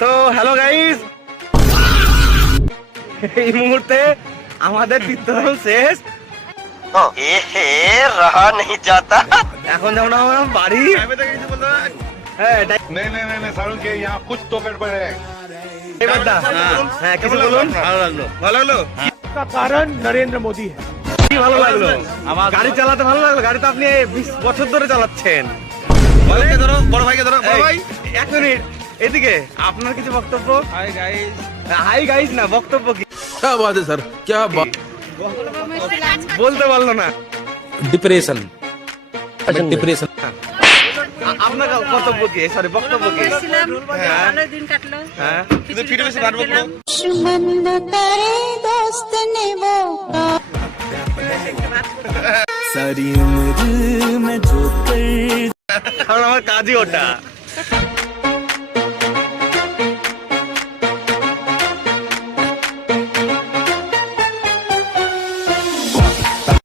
তো hello guys, এই মুহূর্তে আমাদের তীর্থধাম শেষ। रहा नहीं जाता। এখন যেমন আমরা বাড়ি। হ্যাঁ सारुण के यहाँ कुछ तो गड़बड़ है। হ্যাঁ কিছু বলুন। ভালো লাগলো का कारण नरेंद्र मोदी है। কি ভালো লাগলো? গাড়ি চালাতে ভালো লাগলো? গাড়ি তো আপনি 20 বছর ধরে চালাচ্ছেন। বড় ভাইকে ধরো, বড় ভাই। এক মিনিট এদিকে, আপনার কিছু বক্তব্য? হাই গাইস না, বক্তব্য কি? क्या बात है सर, क्या बात। বলতে পারলো না। डिप्रेशन डिप्रेशन আপনার কর্তব্য কি, সরি বক্তব্য কি? ভালো দিন কাটলো। হ্যাঁ কিন্তু ফিরে বেশি পারবো না। दुश्मन करे दोस्त ने वो কারণ আমার কাজই ওটা।